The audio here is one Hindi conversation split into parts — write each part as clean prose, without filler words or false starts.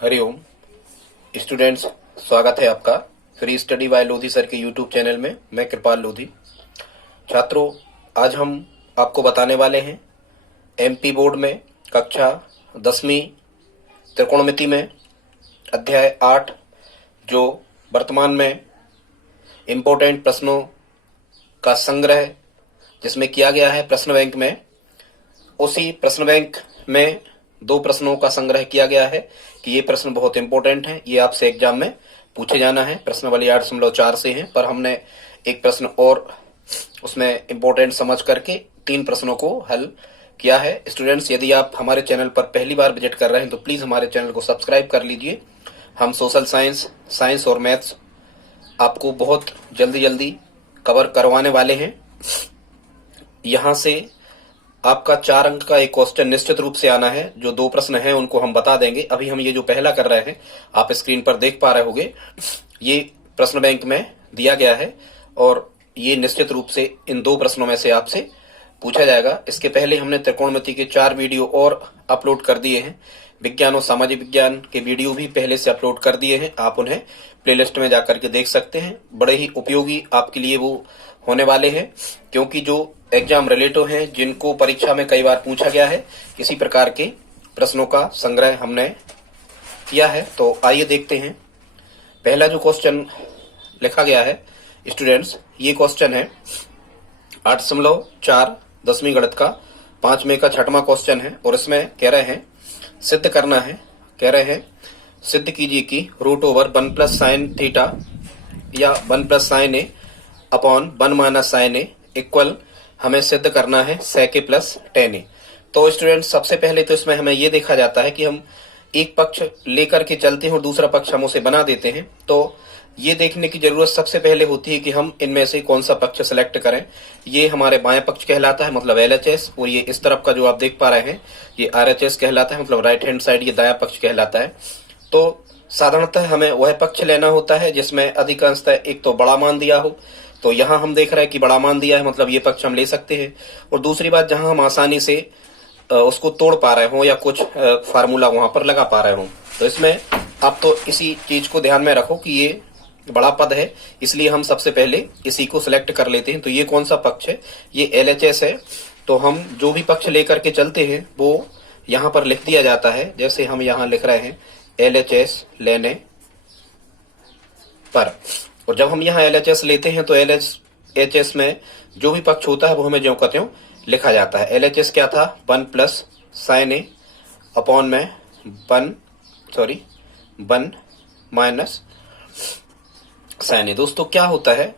हरिओम स्टूडेंट्स, स्वागत है आपका free study bye Lodhi sir के यूट्यूब चैनल में। मैं कृपाल लोधी। छात्रों, आज हम आपको बताने वाले हैं एमपी बोर्ड में कक्षा 10वीं त्रिकोणमिति में अध्याय 8 जो वर्तमान में इम्पोर्टेंट प्रश्नों का संग्रह जिसमें किया गया है प्रश्न बैंक में, उसी प्रश्न बैंक में 2 प्रश्नों का संग्रह किया गया है कि ये प्रश्न बहुत इंपॉर्टेंट हैं, ये आपसे एग्जाम में पूछे जाना है। प्रश्न वाली 8.4 से हैं, पर हमने एक प्रश्न और उसमें इंपॉर्टेंट समझ करके 3 प्रश्नों को हल किया है। स्टूडेंट्स, यदि आप हमारे चैनल पर पहली बार विजिट कर रहे हैं तो प्लीज हमारे चैनल को सब्सक्राइब कर लीजिए। हम सोशल साइंस और मैथ्स आपको बहुत जल्दी कवर करवाने वाले हैं। यहाँ से आपका 4 अंक का एक क्वेश्चन निश्चित रूप से आना है। जो 2 प्रश्न हैं उनको हम बता देंगे। अभी हम ये जो पहला कर रहे हैं आप स्क्रीन पर देख पा रहे होंगे, ये प्रश्न बैंक में दिया गया है और ये निश्चित रूप से इन 2 प्रश्नों में से आपसे पूछा जाएगा। इसके पहले हमने त्रिकोणमिति के 4 वीडियो और अपलोड कर दिए हैं। विज्ञान और सामाजिक विज्ञान के वीडियो भी पहले से अपलोड कर दिए हैं, आप उन्हें प्लेलिस्ट में जाकर के देख सकते हैं। बड़े ही उपयोगी आपके लिए वो होने वाले हैं, क्योंकि जो एग्जाम रिलेटिव हैं, जिनको परीक्षा में कई बार पूछा गया है, इसी प्रकार के प्रश्नों का संग्रह हमने किया है। तो आइए देखते हैं। पहला जो क्वेश्चन लिखा गया है स्टूडेंट्स, ये क्वेश्चन है 8.4 10वीं गणित का 5वें का 6वां क्वेश्चन है और इसमें कह रहे हैं सिद्ध करना है। कह रहे हैं सिद्ध कीजिए कि √1 + sin थीटा या 1 + sin a upon 1 - sin a equal हमें सिद्ध करना है sec a + tan a। तो स्टूडेंट, सबसे पहले तो इसमें हमें ये देखा जाता है कि हम एक पक्ष लेकर के चलते हैं और दूसरा पक्ष हम उसे बना देते हैं। तो ये देखने की जरूरत सबसे पहले होती है कि हम इनमें से कौन सा पक्ष सेलेक्ट करें। ये हमारे बाएं पक्ष कहलाता है, मतलब LHS, और ये इस तरफ का जो आप देख पा रहे हैं ये RHS कहलाता है, मतलब राइट हैंड साइड, ये दायां पक्ष कहलाता है। तो साधारणतः हमें वह पक्ष लेना होता है जिसमें अधिकांशतः एक तो बड़ा मान दिया हो। तो यहाँ हम देख रहे हैं कि बड़ा मान दिया है, मतलब ये पक्ष हम ले सकते हैं। और दूसरी बात, जहां हम आसानी से उसको तोड़ पा रहे हो या कुछ फार्मूला वहां पर लगा पा रहे हो। तो इसमें आप तो इसी चीज को ध्यान में रखो कि ये बड़ा पद है, इसलिए हम सबसे पहले इसी को सिलेक्ट कर लेते हैं। तो ये कौन सा पक्ष है? ये LHS है। तो हम जो भी पक्ष लेकर के चलते हैं वो यहाँ पर लिख दिया जाता है। जैसे हम यहाँ लिख रहे हैं LHS लेने पर, और जब हम यहाँ LHS लेते हैं तो LHS में जो भी पक्ष होता है वो हमें ज्यों का त्यों लिखा जाता है। LHS क्या था? 1 + sin a अपॉन में 1 - sin a। दोस्तों, क्या होता है,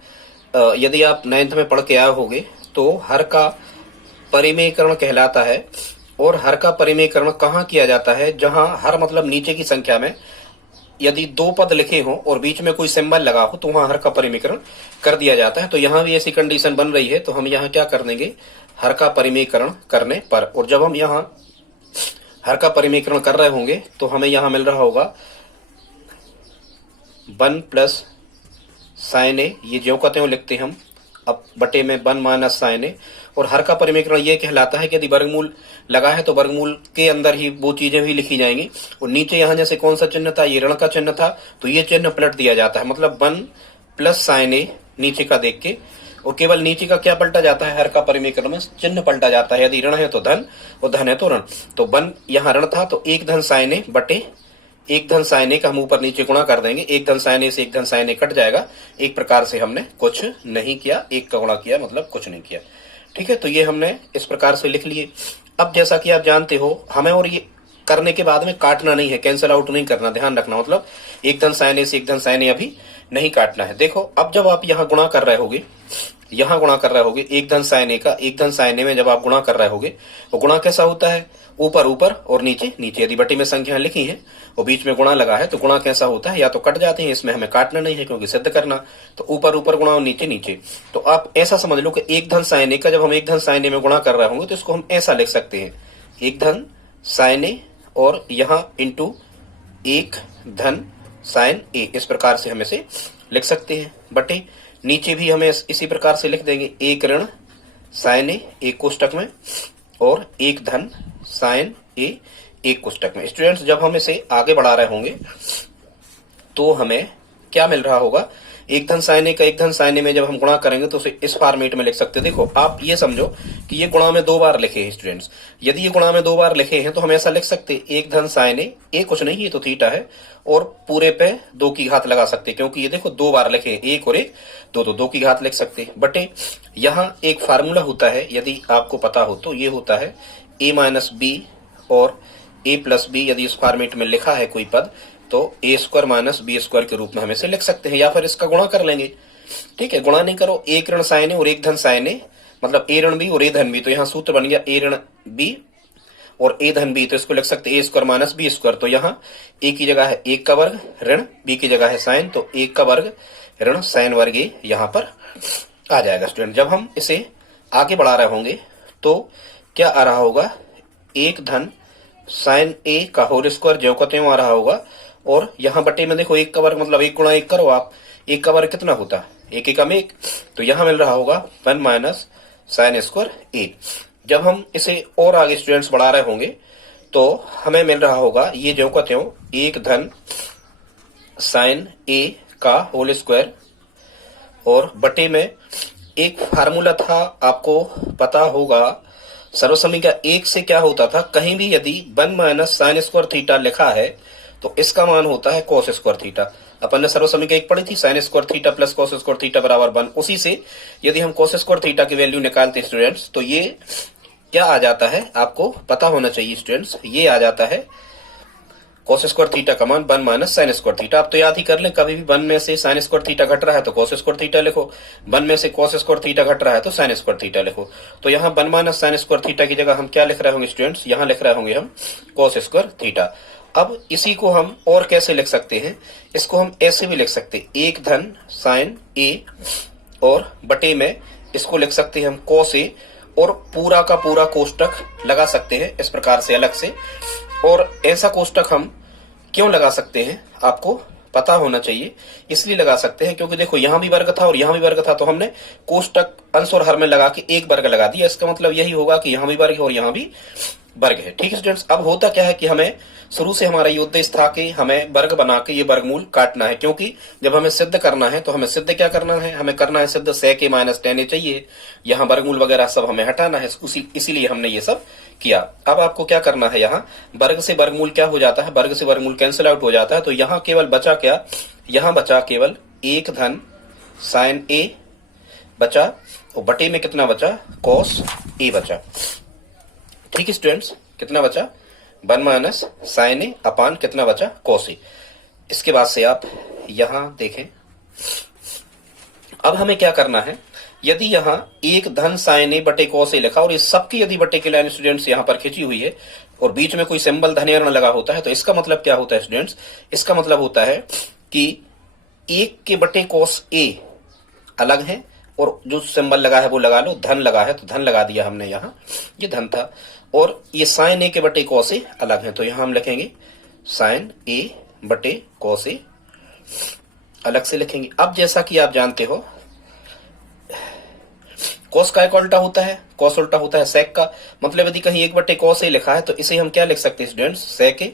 यदि आप 9th में पढ़ के आए होंगे तो हर का परिमेयकरण कहलाता है। और हर का परिमेयकरण कहाँ किया जाता है? जहां हर मतलब नीचे की संख्या में यदि 2 पद लिखे हों और बीच में कोई सिंबल लगा हो तो वहां हर का परिमेयकरण कर दिया जाता है। तो यहाँ भी ऐसी कंडीशन बन रही है। तो हम यहाँ क्या कर देंगे? हर का परिमेयकरण करने पर, और जब हम यहाँ हर का परिमेयकरण कर रहे होंगे तो हमें यहाँ मिल रहा होगा 1 + sin a, ये ज्यों का त्यों लिखते हैं हम, अब बटे में 1 - sin a। और हर का परिमेयकरण ये कहलाता है कि यदि वर्गमूल लगा है तो वर्गमूल के अंदर ही वो चीजें भी लिखी जाएंगी। और नीचे यहाँ जैसे कौन सा चिन्ह था? ये ऋण का चिन्ह था, तो ये चिन्ह पलट दिया जाता है, मतलब 1 + sin a नीचे का देख के। और केवल नीचे का क्या पलटा जाता है? हर का परिमेयकरण में चिन्ह पलटा जाता है। यदि ऋण है तो धन और धन है तो ऋण। तो 1 यहाँ ऋण था तो 1 धन sin a बटे 1 धन sin a का हम ऊपर नीचे गुणा कर देंगे। 1 धन sin a से 1 धन sin a कट जाएगा। एक प्रकार से हमने कुछ नहीं किया, 1 का गुणा किया, मतलब कुछ नहीं किया। ठीक है, तो ये हमने इस प्रकार से लिख लिए। अब जैसा कि आप जानते हो, हमें और ये करने के बाद में काटना नहीं है, कैंसिल आउट नहीं करना, ध्यान रखना। मतलब 1 धन sin a से 1 धन sin a अभी नहीं काटना है। देखो, अब जब आप यहाँ गुणा कर रहे होगे, यहाँ गुणा कर रहे होगे 1 धन sin a का 1 धन sin a में जब आप गुणा कर रहे होगे, वो गुणा कैसा होता है? ऊपर ऊपर और नीचे नीचे। यदि बटी में संख्या लिखी है और बीच में गुणा लगा है तो गुणा कैसा होता है? या तो कट जाते हैं, इसमें हमें काटना नहीं है क्योंकि सिद्ध करना। तो ऊपर ऊपर गुणा और नीचे नीचे। तो आप ऐसा समझ लो कि 1 धन sin a का जब हम 1 धन sin a में गुणा कर रहे होंगे तो इसको हम ऐसा लिख सकते हैं, 1 धन sin a और यहाँ इंटू 1 धन sin a। इस प्रकार से हम इसे लिख सकते हैं। बटे नीचे भी हमें इसी प्रकार से लिख देंगे, 1 ऋण sin a, 1 कोष्टक में, और 1 धन sin a एक कोष्टक में। स्टूडेंट्स जब हम इसे आगे बढ़ा रहे होंगे तो हमें क्या मिल रहा होगा, एक धन साइन ए का एक धन साइन ए में जब हम गुणा करेंगे तो उसे इस फॉर्मेट में लिख सकते हैं। देखो आप ये समझो कि ये गुणा में 2 बार लिखे हैं स्टूडेंट्स। यदि ये गुणा में 2 बार लिखे हैं तो हम ऐसा लिख सकते हैं, एक धन साइन ए कुछ नहीं, ये तो थीटा है, और पूरे पे 2 की घात लगा सकते हैं, क्योंकि ये देखो 2 बार लिखे हैं, एक और एक, 2 की घात लिख सकते हैं। बटे यहाँ एक फार्मूला होता है, यदि आपको पता हो तो ये होता है a माइनस बी और a प्लस बी। यदि इस फॉर्मेट में लिखा है कोई पद तो ए स्क्वायर माइनस बी स्क्वायर के रूप में हम इसे लिख सकते हैं, या फिर इसका गुणा कर लेंगे। ठीक है, गुणा नहीं करो, एक ऋण साइन ए और एक धन साइन ए, मतलब ए ऋण बी और ए धन बी, तो यहाँ सूत्र बन गया ए ऋण बी और ए धन बी, तो इसको लिख सकते हैं ए स्क्वायर माइनस बी स्क्वायर। तो यहाँ ए की जगह है 1 का वर्ग ऋण बी की जगह है साइन, तो 1 का वर्ग ऋण साइन वर्ग ए यहाँ पर आ जाएगा। स्टूडेंट जब हम इसे आगे बढ़ा रहे होंगे तो क्या आ रहा होगा, एक धन साइन ए का होल स्क्वायर ज्यों का त्यों आ रहा होगा, और यहाँ बटे में देखो 1 का वर्ग मतलब 1 गुणा 1 करो आप, 1 का वर्ग कितना होता है, 1 एकम 1, तो यहाँ मिल रहा होगा 1 माइनस साइन स्क्वायर ए। जब हम इसे और आगे स्टूडेंट्स बढ़ा रहे होंगे तो हमें मिल रहा होगा ये ज्यों का त्यों एक धन साइन ए का होल स्क्वायर, और बटे में एक फार्मूला था आपको पता होगा, सर्वसमीका 1 से क्या होता था, कहीं भी यदि 1 माइनस साइन स्क्वायर थीटा लिखा है तो इसका मान होता है कॉस स्क्वायर थीटा। अपन ने सर्वसमीका 1 पढ़ी थी, sine square theta plus cos square theta बराबर 1। उसी से यदि हम कॉस स्क्वायर थीटा की वैल्यू निकालते हैं स्टूडेंट्स तो ये क्या आ जाता है, आपको पता होना चाहिए स्टूडेंट्स, ये आ जाता है कॉस स्क्वायर थीटा का मान 1 माइनस साइन स्क्वायर थीटा। आप तो याद ही कर लें, कभी भी 1 में से साइन स्क्वायर थीटा घट रहा है तो कॉस स्क्वायर थीटा लिखो, 1 में से कॉस स्क्वायर थीटा घट रहा है तो साइन स्क्वायर थीटा लिखो। तो यहाँ 1 माइनस साइन स्क्वायर थीटा की जगह हम क्या लिख रहे होंगे स्टूडेंट्स, यहाँ लिख रहे होंगे हम कॉस स्क्वायर थीटा। अब इसी को हम और कैसे लिख सकते हैं, इसको हम ऐसे भी लिख सकते हैं, एक धन साइन ए और बटे में इसको लिख सकते हैं हम कॉस ए, और पूरा का पूरा कोष्टक लगा सकते हैं इस प्रकार से अलग से। और ऐसा कोष्टक हम क्यों लगा सकते हैं आपको पता होना चाहिए, इसलिए लगा सकते हैं क्योंकि देखो यहाँ भी वर्ग था और यहाँ भी वर्ग था, तो हमने कोष्टक अंश और हर में लगा के एक वर्ग लगा दिया। इसका मतलब यही होगा कि यहाँ भी वर्ग है और यहाँ भी वर्ग है। ठीक है स्टूडेंट्स, अब होता क्या है कि हमें शुरू से हमारा ये उद्देश्य था कि हमें वर्ग बना के ये वर्गमूल काटना है, क्योंकि जब हमें सिद्ध करना है तो हमें सिद्ध क्या करना है, हमें करना है सिद्ध sec a minus tan a चाहिए, यहाँ वर्गमूल वगैरह सब हमें हटाना है, इसीलिए हमने ये सब किया। अब आपको क्या करना है, यहाँ वर्ग से वर्गमूल क्या हो जाता है, वर्ग से वर्गमूल कैंसिल आउट हो जाता है, तो यहाँ केवल बचा क्या, यहाँ बचा केवल एक धन साइन a बचा, और बटे में कितना बचा, cos a बचा। ठीक है स्टूडेंट्स, कितना बचा, 1 माइनस साइन ए अपान कितना बचा, कॉस ए। इसके बाद से आप यहां देखें, अब हमें क्या करना है, यदि यहां एक धन साइन ए बटे कॉस ए लिखा और इस सबकी यदि बटे की लाइन स्टूडेंट्स यहां पर खींची हुई है और बीच में कोई सिंबल धन ऋण लगा होता है, तो इसका मतलब क्या होता है स्टूडेंट्स, इसका मतलब होता है कि 1 के बटे कॉस ए अलग है और जो सिंबल लगा है वो लगा लो, धन लगा है तो धन लगा दिया हमने, यहाँ ये धन था, और ये साइन ए के बटे कॉस ए अलग है, तो यहां हम लिखेंगे साइन ए बटे कॉस ए अलग से लिखेंगे। अब जैसा कि आप जानते हो कॉस का एक उल्टा होता है, कॉस उल्टा होता है सेक का, मतलब यदि कहीं 1 बटे कॉस ए लिखा है तो इसे हम क्या लिख सकते हैं स्टूडेंट्स, सेक ए।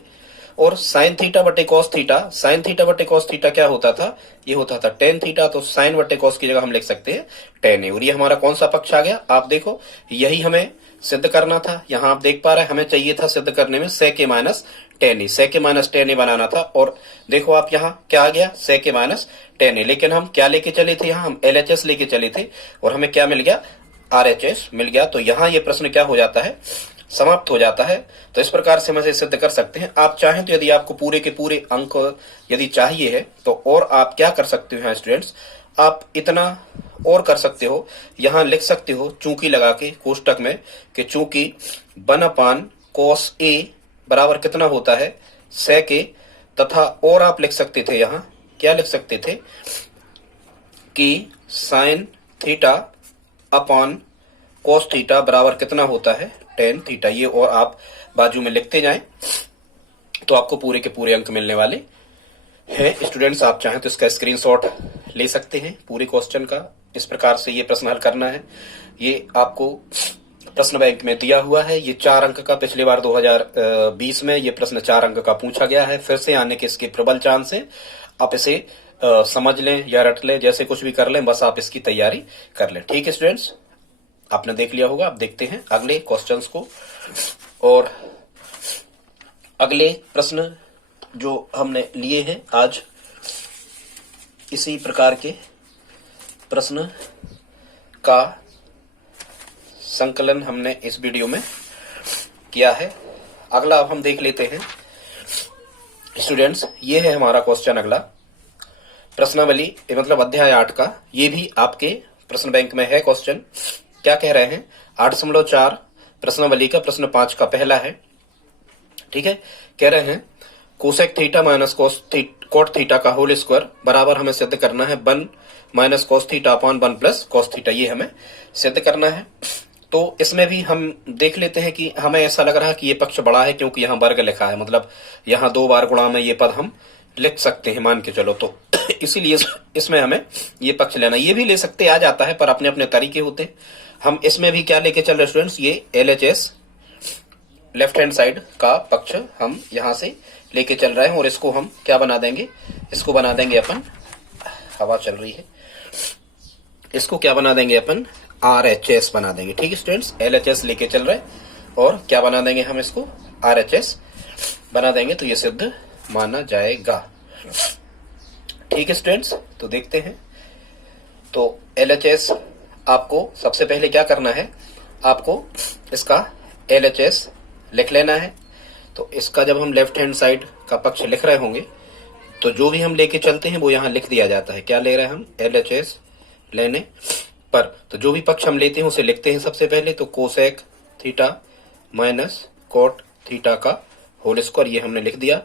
और साइन थीटा बटे कॉस थीटा, साइन थीटा बटे कॉस थीटा क्या होता था, ये होता था टेन थीटा, तो साइन बटे कॉस की जगह हम लिख सकते हैं टेन ए। और ये हमारा कौन सा पक्ष आ गया, आप देखो यही हमें सिद्ध करना था। यहाँ आप देख पा रहे हैं हमें चाहिए था सिद्ध करने में sec a minus tan a, sec a minus tan a बनाना था, और देखो आप यहाँ क्या आ गया, sec a minus tan a। लेकिन हम क्या लेके चले थे, यहाँ हम LHS लेके चले थे और हमें क्या मिल गया, RHS मिल गया। तो यहाँ ये प्रश्न क्या हो जाता है, समाप्त हो जाता है। तो इस प्रकार से हम इसे सिद्ध कर सकते हैं। आप चाहें तो यदि आपको पूरे के पूरे अंक यदि चाहिए है तो और आप क्या कर सकते हो स्टूडेंट्स, आप इतना और कर सकते हो, यहां लिख सकते हो चूंकि लगा के कोष्टक में कि चूंकि 1 अपान कॉस ए बराबर कितना होता है, sec a, तथा और आप लिख सकते थे, यहां क्या लिख सकते थे कि sine theta upon cos theta बराबर कितना होता है, टेन थीटा। ये और आप बाजू में लिखते जाएं तो आपको पूरे के पूरे अंक मिलने वाले हैं। स्टूडेंट्स आप चाहें तो इसका स्क्रीनशॉट ले सकते हैं पूरे क्वेश्चन का। इस प्रकार से ये प्रश्न हल करना है। ये आपको प्रश्न बैंक में दिया हुआ है। ये 4 अंक का, पिछली बार 2020 में ये प्रश्न 4 अंक का पूछा गया है। फिर से आने के इसके प्रबल चांस है। आप इसे समझ लें या रट लें, जैसे कुछ भी कर लें, बस आप इसकी तैयारी कर लें। ठीक है स्टूडेंट्स, आपने देख लिया होगा। अब देखते हैं अगले क्वेश्चंस को। और अगले प्रश्न जो हमने लिए हैं आज, इसी प्रकार के प्रश्न का संकलन हमने इस वीडियो में किया है। अगला अब हम देख लेते हैं स्टूडेंट्स। ये है हमारा क्वेश्चन अगला, प्रश्नावली मतलब अध्याय 8 का। ये भी आपके प्रश्न बैंक में है क्वेश्चन। क्या कह रहे हैं? 8.4 प्रश्नावली का प्रश्न 5 का पहला है। ठीक है, कह रहे हैं cosec theta minus cot theta का होल स्क्वायर बराबर हमें सिद्ध करना है 1 minus cos theta upon 1 plus cos theta. ये हमें सिद्ध करना है। तो इसमें भी हम देख लेते हैं कि हमें ऐसा लग रहा है कि ये पक्ष बड़ा है, क्योंकि यहाँ वर्ग लिखा है, मतलब यहाँ 2 बार गुणा में ये पद हम लिख सकते हैं, मान के चलो। तो इसीलिए इसमें हमें ये पक्ष लेना। ये भी ले सकते, आ जाता है, पर अपने अपने तरीके होते हैं। हम इसमें भी क्या लेके चल रहे स्टूडेंट्स? ये LHS लेफ्ट हैंड साइड का पक्ष हम यहां से लेके चल रहे हैं। और इसको हम क्या बना देंगे? इसको बना देंगे अपन, हवा चल रही है, इसको क्या बना देंगे अपन? RHS बना देंगे। ठीक है स्टूडेंट्स, LHS लेके चल रहे हैं और क्या बना देंगे हम? इसको RHS बना देंगे, तो ये सिद्ध माना जाएगा। ठीक है स्टूडेंट्स, तो देखते हैं। तो LHS आपको सबसे पहले क्या करना है? आपको इसका LHS लिख लेना है। तो इसका जब हम लेफ्ट हैंड साइड का पक्ष लिख रहे होंगे, तो जो भी हम लेके चलते हैं वो यहाँ लिख दिया जाता है। क्या ले रहे हैं हम? LHS लेने पर तो जो भी पक्ष हम लेते हैं उसे लिखते हैं सबसे पहले। तो cosec theta minus cot theta का होल स्क्वायर, ये हमने लिख दिया।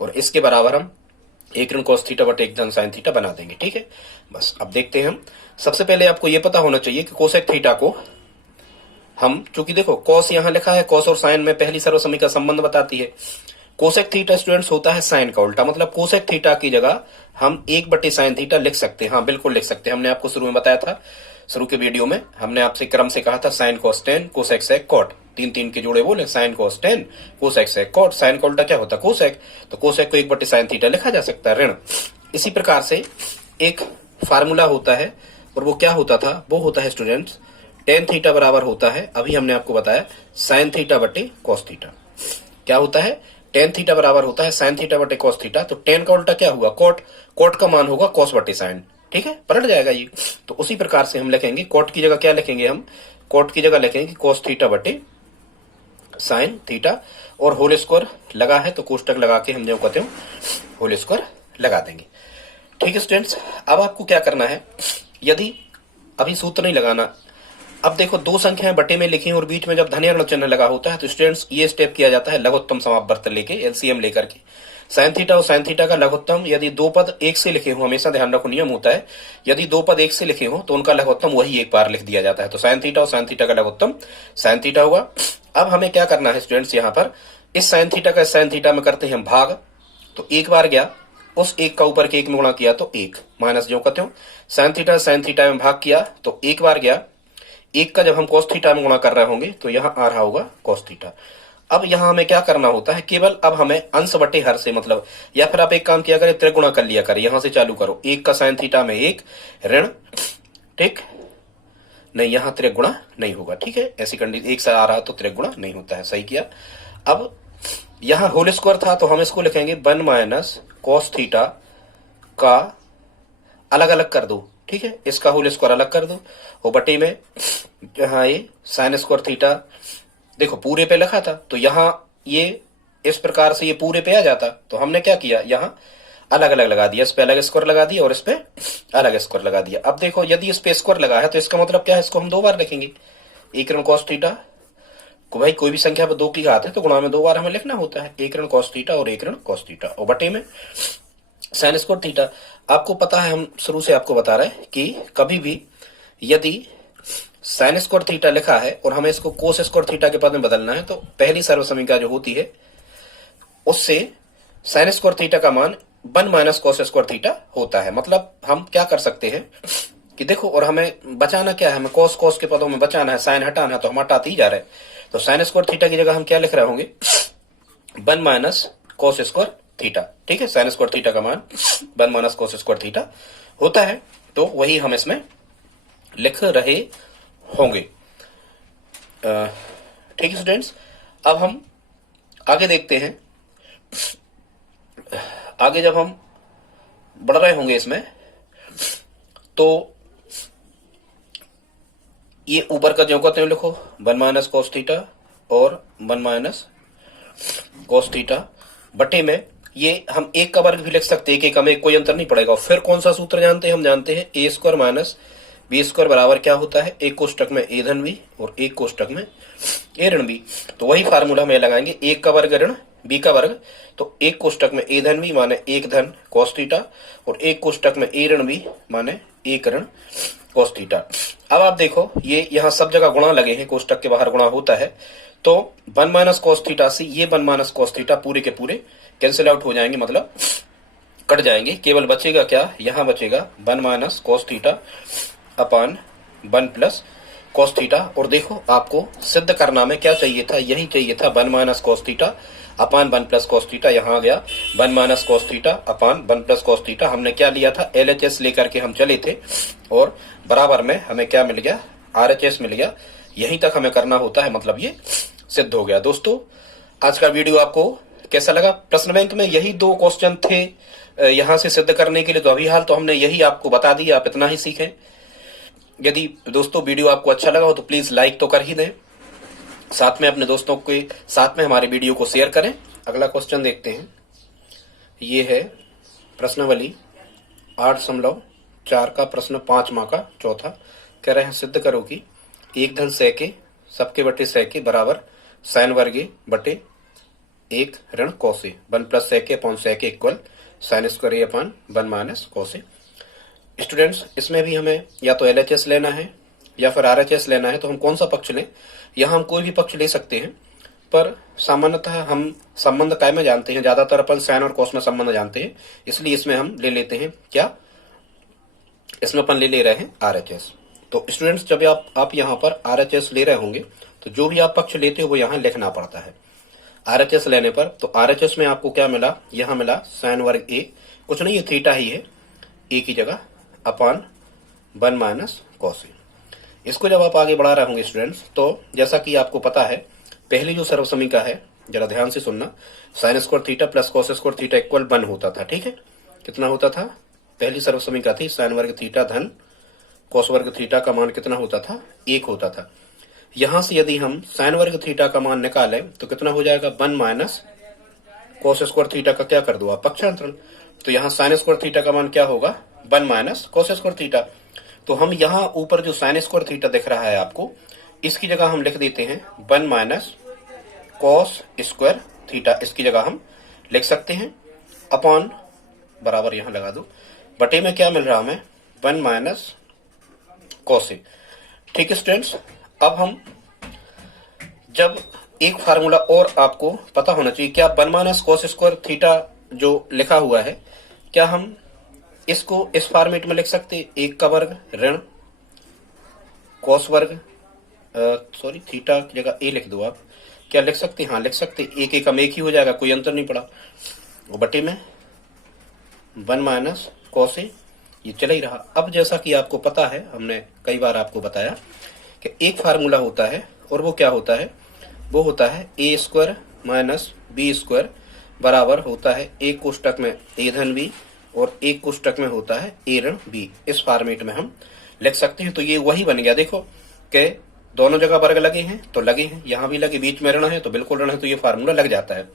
और इसके बराबर हम 1 ऋण कोस थीटा बटे 1 धन साइन थीटा बना देंगे। ठीक है, बस अब देखते हैं हम। सबसे पहले आपको ये पता होना चाहिए कि कोसेक थीटा को हम, चूंकि देखो कॉस यहाँ लिखा है, कॉस और साइन में पहली सर्वसमी का संबंध बताती है। कोसेक थीटा स्टूडेंट्स होता है साइन का उल्टा, मतलब कोसेक थीटा की जगह हम 1 बटे साइन थीटा लिख सकते हैं। हाँ बिल्कुल लिख सकते हैं। हमने आपको शुरू में बताया था, शुरू के वीडियो में हमने आपसे क्रम से कहा था sine cos tan cosec sec cot, 3 के जोड़े बोले, sine cos tan cosec sec cot. साइन का उल्टा क्या होता है? कोसेक। तो कोसेक को 1 बटे साइन थीटा लिखा जा सकता है, ऋण। इसी प्रकार से एक फार्मूला होता है, और वो क्या होता था? वो होता है स्टूडेंट्स टेन थीटा बराबर होता है, अभी हमने आपको बताया, साइन थीटा बटे कॉस थीटा। क्या होता है? टेन थीटा बराबर होता है साइन थीटा बटे कॉस थीटा। तो टेन का उल्टा क्या हुआ? कॉट। कॉट का मान होगा कॉस बटे साइन। ठीक है, पलट जाएगा ये। तो उसी प्रकार से हम लिखेंगे, कॉट की जगह क्या लिखेंगे हम? कॉट की जगह लिखेंगे कॉस थीटा बटे साइन थीटा, और होल स्क्वायर लगा है तो कोष्टक लगा के हम जो कहते हो होल स्क्वायर लगा देंगे। ठीक है स्टूडेंट्स, अब आपको क्या करना है? यदि अभी सूत्र नहीं लगाना, अब देखो 2 संख्याएं बटे में लिखी और बीच में जब धन ऋण चिन्ह लगा होता है, तो स्टूडेंट्स ये स्टेप किया जाता है लघुत्तम समापवर्त लेके, LCM लेकर के। साइन थीटा और साइन थीटा का लघुत्तम, यदि 2 पद 1 से लिखे हो, हमेशा ध्यान रखो नियम होता है, यदि 2 पद 1 से लिखे हो तो उनका लघुत्तम वही एक बार लिख दिया जाता है। तो साइन थीटा और साइन थीटा का लघुत्तम साइन थीटा हुआ। अब हमें क्या करना है स्टूडेंट्स? यहाँ पर इस साइन थीटा का साइन थीटा में करते हैं भाग। तो 1 बार गया, उस 1 का ऊपर के 1 में गुणा किया तो 1, माइनस जो कहते हो साइन थीटा में भाग किया तो 1 बार गया, 1 का जब हम cos थीटा में गुणा कर रहे होंगे तो यहाँ आ रहा होगा cos थीटा। अब यहाँ हमें क्या करना होता है? केवल अब हमें अंश बटे हर से, मतलब, या फिर आप एक काम किया करें, त्रिगुणा कर लिया करें। यहां से चालू करो, 1 का साइन थीटा में 1 ऋण, ठीक नहीं, यहाँ त्रिगुणा नहीं होगा। ठीक है, ऐसी कंडीशन 1 से आ रहा तो त्रिगुणा नहीं होता है, सही किया। अब यहाँ होल स्क्वायर था तो हम इसको लिखेंगे 1 माइनस कॉस थीटा का अलग अलग कर दो। ठीक है, इसका होल स्क्वायर अलग कर दो, और बटे में यहाँ ये साइन स्क्वायर थीटा, देखो पूरे पे लिखा था तो यहाँ ये इस प्रकार से ये पूरे पे आ जाता। तो हमने क्या किया? यहाँ अलग अलग लगा दिया, इस पे अलग स्क्वायर लगा दिया और इस पे अलग स्क्वायर लगा दिया। अब देखो यदि इस पे स्क्वायर लगा है तो इसका मतलब क्या है? इसको हम 2 बार लिखेंगे। 1 ऋण कॉस थीटा को, भाई कोई भी संख्या पर 2 की घात है तो गुणा में 2 बार हमें लिखना होता है, 1 ऋण कॉस थीटा और 1 ऋण कॉस थीटा, और बटे में साइन स्क्वायर थीटा। आपको पता है, हम शुरू से आपको बता रहे हैं कि कभी भी यदि साइन स्क्वायर थीटा लिखा है और हमें इसको कोस स्क्वायर थीटा के पद में बदलना है, तो पहली सर्वसमीका जो होती है उससे साइन स्क्वायर थीटा का मान 1 माइनस कॉस स्क्वायर थीटा होता है। मतलब हम क्या कर सकते हैं? कि देखो, और हमें बचाना क्या है, हमें कॉस कॉस के पदों में बचाना है, साइन हटाना है, तो हम हटाते ही जा रहे हैं। तो साइन स्क्वायर थीटा की जगह हम क्या लिख रहे होंगे, 1 माइनस कॉस स्क्वायर थीटा। ठीक है, साइन स्क्वायर थीटा का मान 1 माइनस कॉस स्क्वायर थीटा होता है, तो वही हम इसमें लिख रहे होंगे। ठीक है स्टूडेंट्स, अब हम आगे देखते हैं। आगे जब हम बढ़ रहे होंगे इसमें, तो ये ऊपर का जो कहते हैं लिखो 1 माइनस कॉस थीटा और 1 माइनस कॉस थीटा बटे में, ये हम एक का वर्ग भी लिख सकते हैं, एक हमें कोई अंतर नहीं पड़ेगा। और फिर कौन सा सूत्र जानते हैं, हम जानते हैं ए स्क्वायर माइनस बी स्क्वायर बराबर क्या होता है, एक कोष्टक में ए धन बी और एक कोष्टक में ए ऋण बी। तो वही फार्मूला हम लगाएंगे, एक का वर्ग ऋण बी का वर्ग, तो एक कोष्टक में ए धन बी माने एक धन कॉस थीटा और एक कोष्टक में ए ऋण बी माने एक ऋण कॉस थीटा। अब आप देखो, ये यहाँ सब जगह गुणा लगे हैं, कोष्टक के बाहर गुणा होता है, तो 1 माइनस कॉस थीटा से ये 1 माइनस कॉस थीटा पूरे के पूरे कैंसिल आउट हो जाएंगे, मतलब कट जाएंगे। केवल बचेगा क्या, यहाँ बचेगा 1 minus cos theta upon 1 plus cos theta. और देखो, आपको सिद्ध करना में क्या चाहिए था, यही चाहिए था, 1 minus cos theta upon 1 plus cos theta. यहाँ आ गया 1 minus cos theta upon 1 plus cos theta. हमने क्या लिया था, LHS लेकर के हम चले थे और बराबर में हमें क्या मिल गया, RHS मिल गया। यहीं तक हमें करना होता है, मतलब ये सिद्ध हो गया। दोस्तों, आज का वीडियो आपको कैसा लगा? प्रश्न बैंक में यही 2 क्वेश्चन थे यहां से सिद्ध करने के लिए, तो अभी हाल तो हमने यही आपको बता दिया, आप इतना ही सीखें। यदि दोस्तों वीडियो आपको अच्छा लगा हो तो प्लीज लाइक तो कर ही दें, साथ में अपने दोस्तों के साथ में हमारे वीडियो को शेयर करें। अगला क्वेश्चन देखते हैं, ये है प्रश्नावली 8.4 का प्रश्न 5 माह का चौथा। कह रहे हैं सिद्ध करो कि एक धन सैके सबके बटे सैके बराबर साइन वर्गे बटे एक ऋण कौसे 1 plus सैके upon सैके equal sine square ए अपॉन 1 माइनस कौसे। स्टूडेंट्स, इसमें भी हमें या तो LHS लेना है या फिर RHS लेना है, तो हम कौन सा पक्ष लें? यहाँ हम कोई भी पक्ष ले सकते हैं, पर सामान्यतः हम संबंध काय में जानते हैं, ज्यादातर अपन साइन और कॉस में संबंध जानते हैं, इसलिए इसमें हम ले लेते हैं क्या, इसमें अपन ले रहे हैं RHS। तो स्टूडेंट्स, जब आप यहाँ पर RHS ले रहे होंगे तो जो भी आप पक्ष लेते हो वो यहाँ लिखना पड़ता है। RHS लेने पर तो RHS में आपको क्या मिला, यहाँ मिला साइन वर्ग ए, कुछ नहीं, ये थीटा ही है, ए की जगह अपान 1 माइनस कॉस ए। इसको जब आप आगे बढ़ा रहे होंगे स्टूडेंट्स, तो जैसा कि आपको पता है, पहली जो सर्वसमीका है, जरा ध्यान से सुनना, sine square theta plus cos square theta equal 1 होता था। ठीक है, कितना होता था, पहली सर्वसमीका थी साइन वर्ग थीटा धन कॉस वर्ग थीटा का मान कितना होता था, 1 होता था। यहां से यदि हम साइन वर्ग थीटा का मान निकालें तो कितना हो जाएगा, 1 माइनस कॉस स्क्वायर थीटा का क्या कर दो आप, पक्षांतरण। तो यहाँ साइन स्क्वायर थीटा का मान क्या होगा, 1 माइनस कॉस स्क्वायर थीटा। तो हम यहाँ ऊपर जो साइन स्क्वायर थीटा दिख रहा है आपको, इसकी जगह हम लिख देते हैं 1 माइनस कॉस स्क्वायर थीटा, इसकी जगह हम लिख सकते हैं अपॉन बराबर यहाँ लगा दो, बटे में क्या मिल रहा हमें, 1 माइनस कॉस ए। ठीक है स्टूडेंट्स, अब हम जब एक फार्मूला और आपको पता होना चाहिए, क्या 1 माइनस कॉस स्क्वायर थीटा जो लिखा हुआ है, क्या हम इसको इस फॉर्मेट में लिख सकते, एक का वर्ग ऋण कॉस वर्ग, सॉरी थीटा की जगह ए लिख दो आप, क्या लिख सकते, हाँ लिख सकते, एक एक हम एक ही हो जाएगा, कोई अंतर नहीं पड़ा, वो बटे में 1 माइनस कॉस ए, ये चला ही रहा। अब जैसा कि आपको पता है, हमने कई बार आपको बताया कि एक फार्मूला होता है, और वो क्या होता है, वो होता है ए स्क्वायर माइनस बी स्क्वायर बराबर होता है एक कोष्टक में ए धन बी और एक कोष्टक में होता है ए ऋण बी। इस फॉर्मेट में हम लिख सकते हैं। तो ये वही बन गया, देखो कि दोनों जगह वर्ग लगे हैं तो लगे हैं, यहाँ भी लगे, बीच में ऋण है तो बिल्कुल ऋण है, तो ये फार्मूला लग जाता है।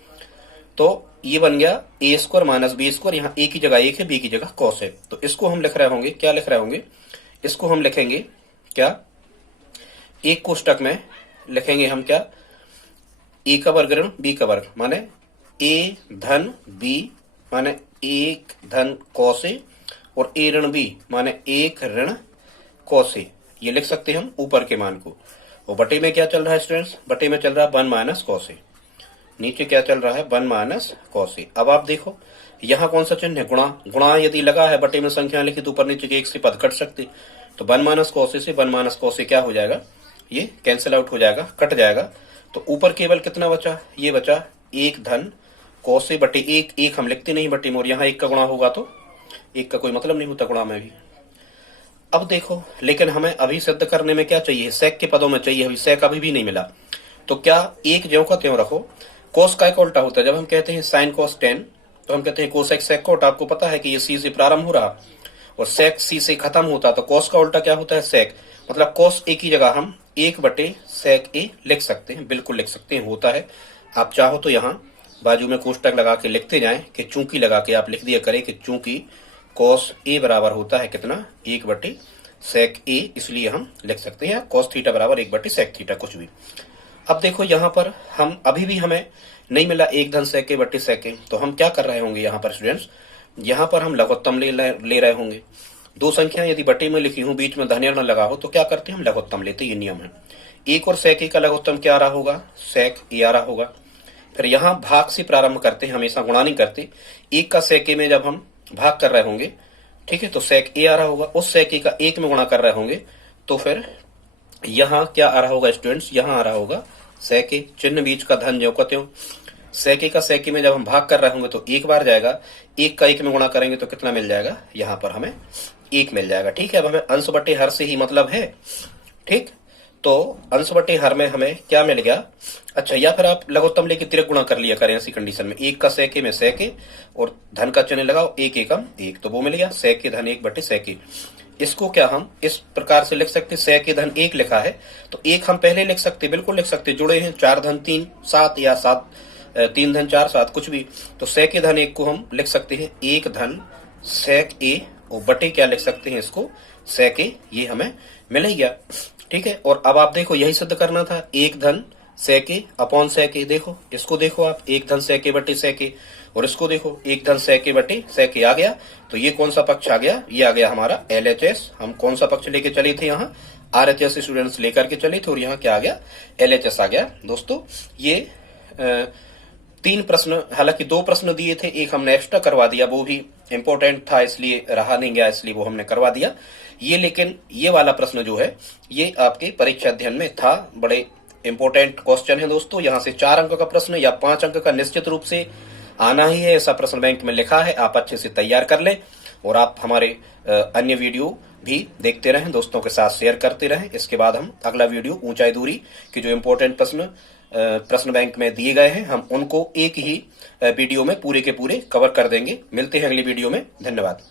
तो ये बन गया ए स्क्वायर माइनस बी स्क्वायर, यहाँ ए की जगह 1 है, बी की जगह कॉस है। तो इसको हम लिख रहे होंगे, क्या लिख रहे होंगे, इसको हम लिखेंगे क्या, एक कोष्टक में लिखेंगे हम क्या, ए का वर्ग ऋण बी का वर्ग, माने ए धन बी माने 1 धन कॉस ए और ए ऋण बी माने 1 ऋण कॉस ए। ये लिख सकते हैं हम ऊपर के मान को। और बटे में क्या चल रहा है स्टूडेंट्स, बटे में चल रहा है 1 माइनस कॉस ए, नीचे क्या चल रहा है, 1 माइनस कॉस ए। अब आप देखो यहाँ कौन सा चिन्ह है, गुणा। गुणा यदि लगा है, बटे में संख्या लिखी तो ऊपर नीचे के एक से पद कट सकते, तो 1 माइनस कॉस ए से 1 माइनस कॉस ए क्या हो जाएगा, ये कैंसिल आउट हो जाएगा, कट जाएगा। तो ऊपर केवल कितना बचा, ये बचा 1 धन कॉस ए बटे 1 हम लिखते नहीं बटे में, और यहाँ 1 का गुणा होगा तो 1 का कोई मतलब नहीं होता गुणा में भी। अब देखो, लेकिन हमें अभी सिद्ध करने में क्या चाहिए, सेक के पदों में चाहिए, अभी सेक अभी भी नहीं मिला। तो क्या 1 ज्यों का त्यों रखो। कोस का एक उल्टा होता है, जब हम कहते हैं साइन कोस टेन तो हम कहते हैं कोसेक सेक कोट। आपको पता है कि ये सी से प्रारंभ हो रहा और सेक सी से खत्म होता, तो कोस का उल्टा क्या होता है, सेक। मतलब कोस ए की जगह हम 1 बटे सेक ए लिख सकते हैं, बिल्कुल लिख सकते हैं, होता है। आप चाहो तो यहाँ बाजू में कोष्टक लगा के लिखते जाएं कि चूंकि लगा के आप लिख दिया करें कि चूंकि कोस ए बराबर होता है कितना, 1 बटे सेक ए, इसलिए हम लिख सकते हैं कोस थीटा बराबर 1 बटे सेक थीटा, कुछ भी। अब देखो यहाँ पर हम अभी भी हमें नहीं मिला 1 धन सेक ए बटे सेक ए, तो हम क्या कर रहे होंगे यहाँ पर स्टूडेंट्स, यहाँ पर हम लघुत्तम ले रहे होंगे। दो संख्या यदि बटे में लिखी हूं, बीच में धन्य न लगा हो, तो क्या करते हैं हम लघुत्तम लेते, ये नियम है। 1 और सेक ए का लघुत्तम क्या आ रहा होगा, सेक ए आ रहा होगा। फिर यहाँ भाग से प्रारंभ करते हैं, हमेशा गुणा नहीं करते। 1 का सेक ए में जब हम भाग कर रहे होंगे, ठीक है, तो सेक ए आ रहा होगा, उस सेक ए का 1 में गुणा कर रहे होंगे, तो फिर यहाँ क्या आ रहा होगा स्टूडेंट्स, यहाँ आ रहा होगा सेक ए, चिन्ह बीच का धन ज्यों का त्यों। सेक ए का सेक ए में जब हम भाग कर रहे होंगे तो 1 बार जाएगा, 1 का 1 में गुणा करेंगे तो कितना मिल जाएगा, यहाँ पर हमें 1 मिल जाएगा। ठीक है, अब हमें अंश बटे हर से ही मतलब है, ठीक, तो अंश बटे हर में हमें क्या मिल गया। अच्छा, या फिर आप लघुत्तम लेके तिरक गुणा कर लिया करें ऐसी कंडीशन में, 1 का सेक ए में सेक ए और धन का चिन्ह लगाओ, 1 एकम 1, तो वो मिल गया सेक ए धन 1 बटे सेक ए। इसको क्या हम इस प्रकार से लिख सकते, सेक ए धन 1 लिखा है तो 1 हम पहले लिख सकते, बिल्कुल लिख सकते, जुड़े हैं 4 धन 3 7 या 3 धन 4 7 कुछ भी, तो सेक ए धन 1 को हम लिख सकते हैं 1 धन सेक ए और बटे क्या लिख सकते हैं इसको, सेक ए, ये हमें मिल ही गया। ठीक है, और अब आप देखो यही सिद्ध करना था, 1 धन सेक ए अपॉन सेक ए। देखो इसको देखो आप, 1 धन सेक ए बटे सेक ए, और इसको देखो 1 धन सेक ए बटे सेक ए आ गया। तो ये कौन सा पक्ष आ गया, ये आ गया हमारा LHS। हम कौन सा पक्ष लेके चले थे, यहाँ RHS स्टूडेंट्स लेकर के चले थे, और यहाँ क्या आ गया, LHS आ गया। दोस्तों ये 3 प्रश्न, हालांकि 2 प्रश्न दिए थे, एक हमने एक्स्ट्रा करवा दिया, वो भी इंपॉर्टेंट था इसलिए रहा नहीं गया, इसलिए वो हमने करवा दिया ये। लेकिन ये वाला प्रश्न जो है ये आपके परीक्षा अध्ययन में था, बड़े इंपॉर्टेंट क्वेश्चन है दोस्तों। यहाँ से 4 अंक का प्रश्न या 5 अंक का निश्चित रूप से आना ही है, ऐसा प्रश्न बैंक में लिखा है, आप अच्छे से तैयार कर लें। और आप हमारे अन्य वीडियो भी देखते रहें, दोस्तों के साथ शेयर करते रहें। इसके बाद हम अगला वीडियो ऊंचाई दूरी के जो इंपॉर्टेंट प्रश्न बैंक में दिए गए हैं, हम उनको एक ही वीडियो में पूरे के पूरे कवर कर देंगे। मिलते हैं अगली वीडियो में, धन्यवाद।